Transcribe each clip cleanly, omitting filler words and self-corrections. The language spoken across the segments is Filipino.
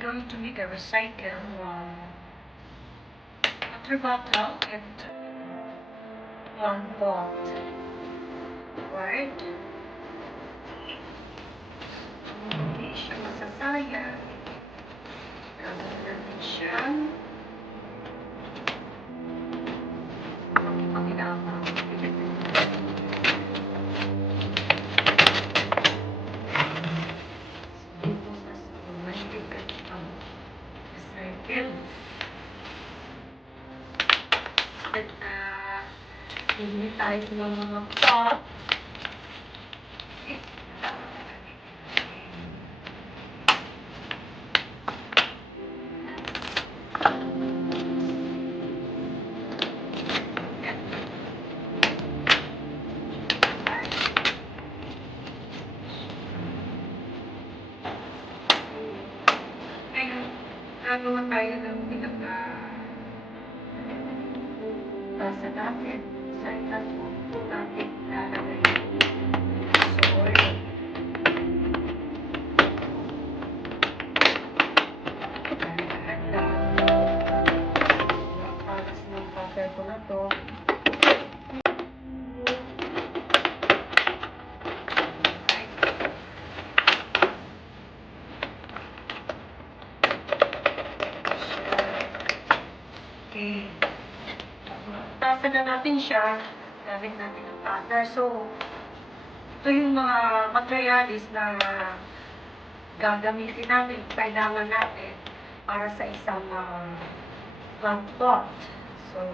going to make a recycle water bottle and one pot. Right? Hindi siya masasayang. Gagawin natin siya. Pakilama. Dito sa mahigigan ang recycle. At hindi tayo ng mga pot. Gagawa tayo ng pinaka-basa natin sa itas natin lalagay soil. Palas ng butter ko na to. Okay. Tasan na natin siya. Gamit natin ang butter. So, ito yung mga materialis na gagamitin natin, kailangan natin para sa isang plant pot. So,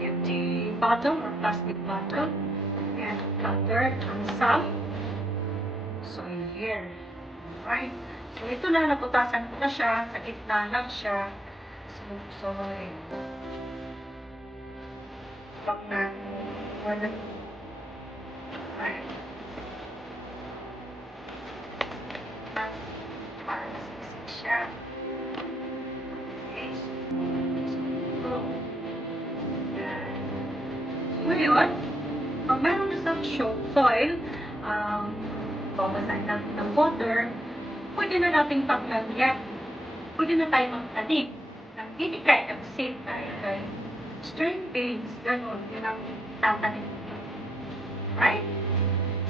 empty bottle or plastic bottle. And butter and salt. So, here. Right? So, ito na, naputasan ko na siya. Sa gitna lang siya. So, pag na, wala, right? Para masisig siya. Okay. So, ngayon, pag meron na sa soil, babasahin natin ng water, pwede na nating paglagyan. Pwede na tayo magtanim. Hindi kahit ang seed tayo kahit string beans, gano'n, yun ang tatanim. Right?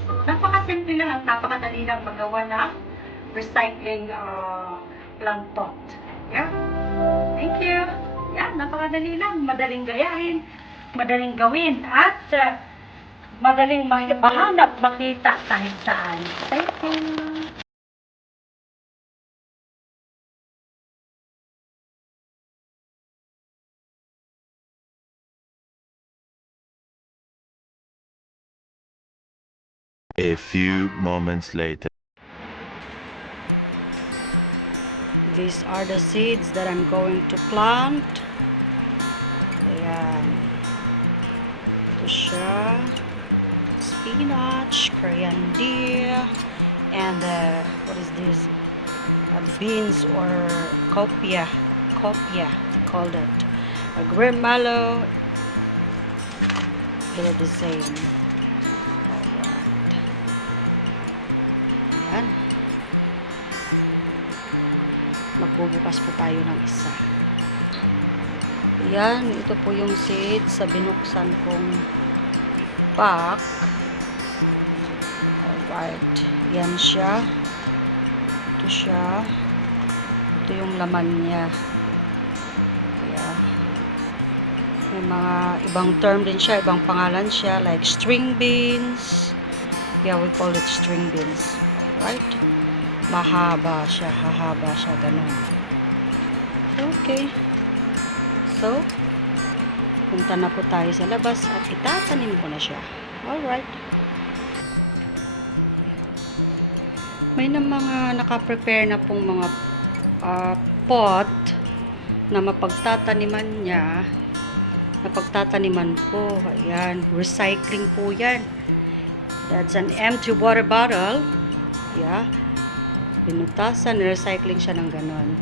So, napakasimple lang at napakadali lang magawa ng recycling plant pot. Yeah? Thank you. Yeah, napakadali lang. Madaling gayahin, madaling gawin, at madaling mahanap, makita kahit saan. Thank you. A few moments later. These are the seeds that I'm going to plant. Ayan. Ito siya. Spinach, Korean deer, and what is this? Beans or copia. Copia, they call that. A green mallow. They're the same. Ayan. Magbubukas po tayo ng isa. Ayan, ito po yung seeds sa binuksan kong pack. Alright. Yan siya. Ito siya. Ito yung laman niya. Yeah. May mga ibang term din siya, ibang pangalan siya, like string beans. Yeah, we call it string beans. Right? Mahaba siya, hahaba siya, ganun. Okay. So, punta na po tayo sa labas at itatanim ko na siya. Alright. May na mga nakaprepare na pong mga pot na mapagtataniman niya. Napagtataniman po. Ayan. Recycling po yan. That's an empty water bottle. Yeah. Pinutasan, recycling siya ng ganon.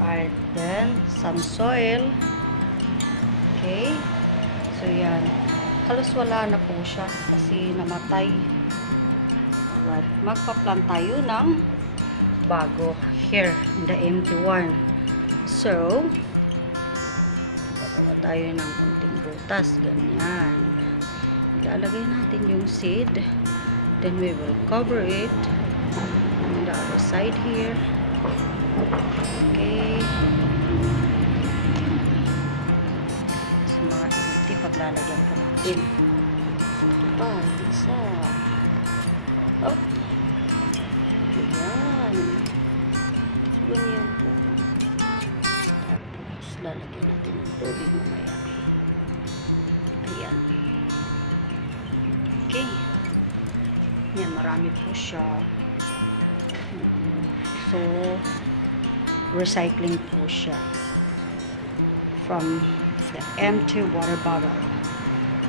Alright. Then, some soil. Okay. So, yan. Halos wala na po siya kasi namatay. Alright. Magpa-plant tayo ng bago. here in the empty one. So, gagawa tayo ng konting butas. Ganyan. Ilalagay natin yung seed. Then we will cover it on the other side here. Okay. Sa mga empty, paglalagyan ko natin. Ito pa, isa. Oh. Ayan. So, ganyan po. Tapos, lalagyan natin ng tubig mamaya. Ayan. Okay. Yan, marami po siya. So, recycling po siya from the empty water bottle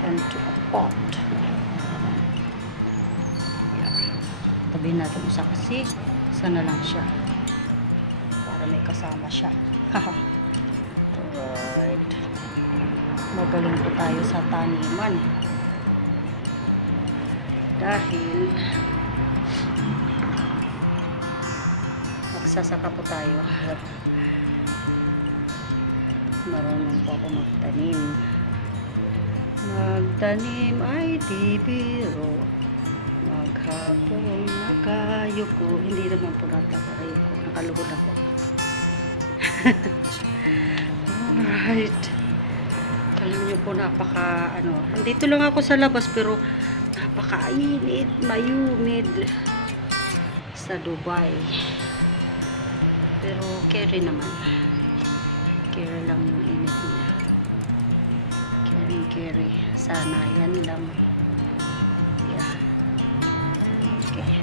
into a pot. Yan. Tabi natin isa kasi isa na lang siya para may kasama siya. Alright. Magaling po tayo sa taniman. Dahil magsasaka po tayo. Marunong po ako magtanim. Magtanim ay di biro. Maghapong nakayuko. Hindi naman po nakayuko. Nakalugod ako. Alright. Alam niyo po, nandito lang ako sa labas pero napakainit, mayumid sa Dubai. Pero carry naman. Carry lang yung init niya. Carry. Sana yan lang. Yeah. Okay.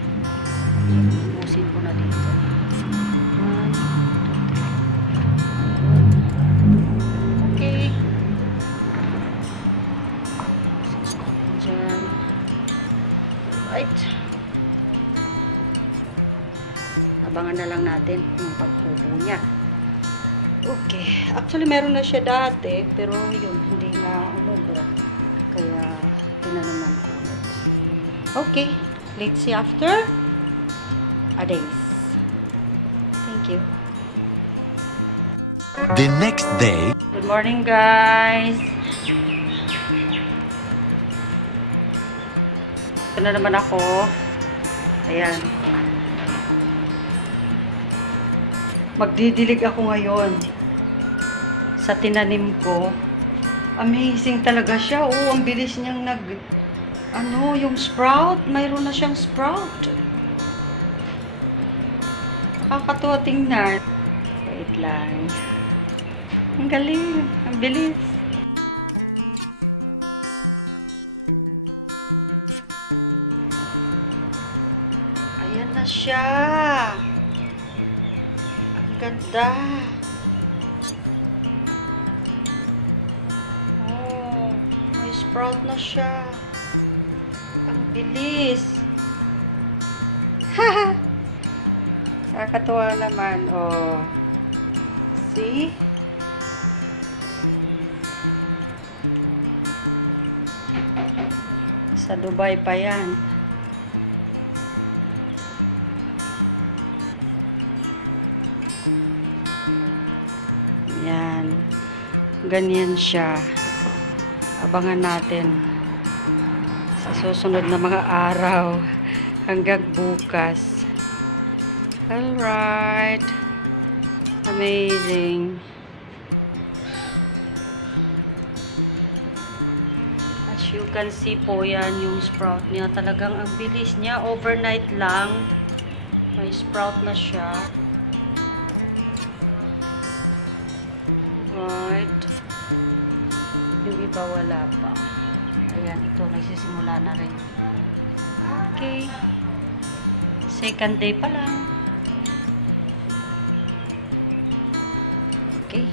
Musin ko na dito. 1, 2, 3. Okay. Diyan. Right. Abangan na lang natin yung pagtubo niya. Okay. Actually, meron na siya dati, pero yun, hindi nga umubra. Kaya, tinanaman ko. Okay. Let's see after a days. Thank you. The next day. Good morning, guys. Ito na naman ako. Ayan. Magdidilig ako ngayon sa tinanim ko. Amazing talaga siya. Oh, ang bilis niyang yung sprout. Mayroon na siyang sprout. Nakakatuwa tingnan. Wait lang. Ang galing. Ang bilis. Ayan na siya. Ang ganda. Oh, may sprout na siya. Ang bilis. Haha. Nakakatuwa naman. Oh. See? Sa Dubai pa yan. Yan. Ganyan siya. Abangan natin sa susunod na mga araw hanggang bukas. Alright. Amazing. As you can see po, yan yung sprout niya. Talagang ang bilis niya. Overnight lang. May sprout na siya. Alright. Yung iba wala pa. Ayan, ito nagsisimula na rin. Okay. Second day pa lang. Okay.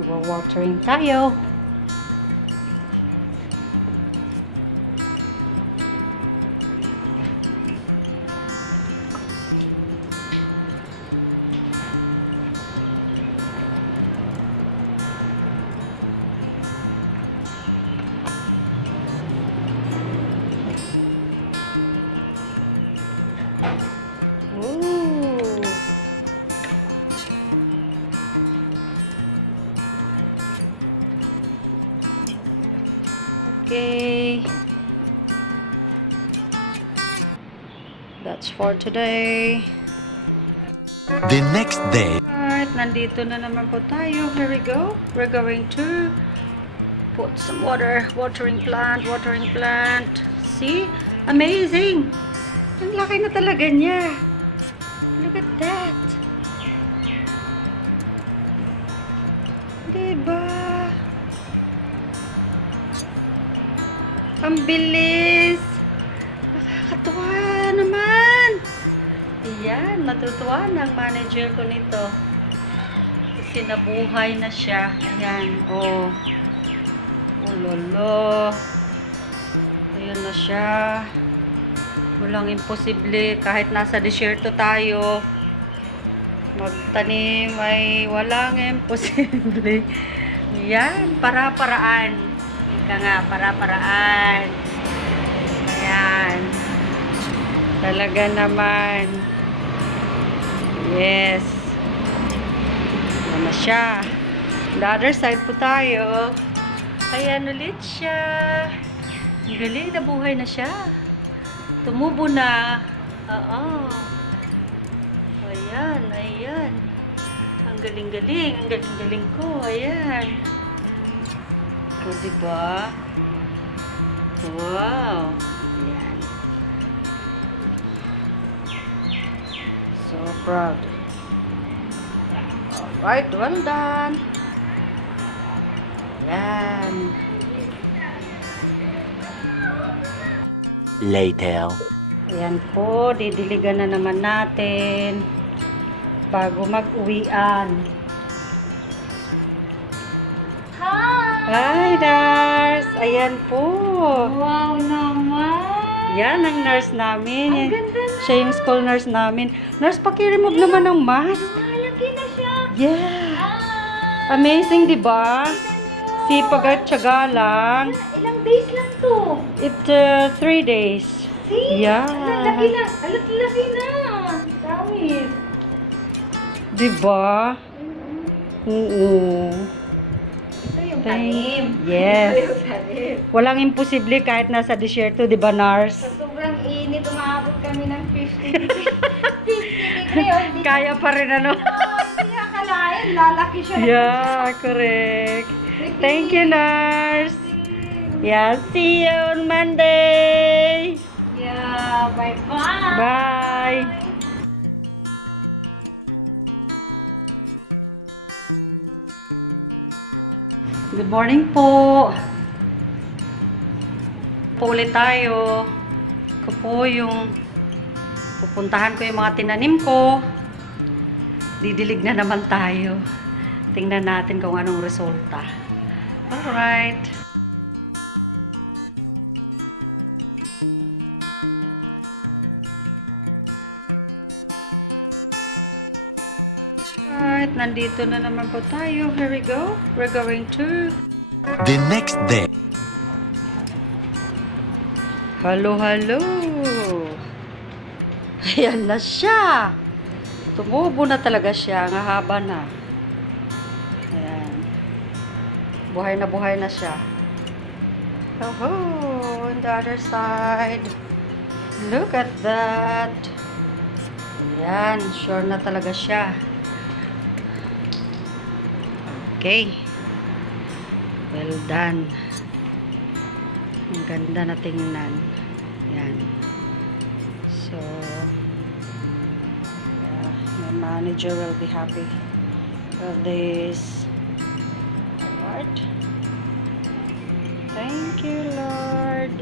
Mag-watering tayo. Ooh. Okay. That's for today. The next day. Alright, nandito na naman po tayo. Here we go. We're going to put some water. Watering plant. See? Amazing! Ang laki na talaga niya. Look at that. Diba? Ang bilis. Nakakatuwa naman. Ayan, natutuwa ng manager ko nito. Kasi nabuhay na siya. Ayan, oh. Oh, lolo. Ayan na siya. Walang imposible. Kahit nasa desierto tayo, magtanim ay walang imposible. Ayan, para-paraan. Ika nga, para-paraan. Ayan. Talaga naman. Yes. Ayan na siya. The other side po tayo. Ayan ulit siya. Ang galing, nabuhay na siya. Tumubo na. Oo. Ayan, ayan. Ang galing-galing. Ang galing-galing ko. Ayan. O, diba? Wow. Ayan. So proud. Alright, well done. Ayan. Later. Ayan po, didiligan na naman natin bago mag-uwian. Hi, nurse! Ayan po. Wow naman! Yan ang nurse namin. Ang ganda na. Siya yung school nurse namin. Nurse, paki-remove naman ng mask. Malaki na siya! Yeah! Ah! Amazing, di ba? Sipag at tiyaga lang. Ilang days lang to? It's 3 days. See? Yeah. Laki na! Laki na! Promise! Di ba? Oo. Ito yung tanim. Yes. Ito yung tanim. Walang imposible kahit nasa desierto, di ba, nurse? Sa sobrang init, umaabot kami ng 50 degree. Kaya pa rin, ano? Hindi niya akalain, lalaki siya. Yeah, correct. Thank you, nurse. Yeah, see you on Monday. Yeah, bye-bye. Bye. Good morning po. Po ulit tayo. Ito po yung pupuntahan ko yung mga tinanim ko. Didilig na naman tayo. Tingnan natin kung anong resulta. Alright. Alright, nandito na naman po tayo. Here we go. We're going to... The next day. Hello, hello. Ayan na siya. Tumubo na talaga siya. Ang haba na. Ayan. Buhay na siya. Oh, on the other side. Look at that. Ayan, sure na talaga siya. Okay. Well done. Ang ganda na tingnan. Ayan. So, yeah, my manager will be happy with this. Alright. Thank you, Lord.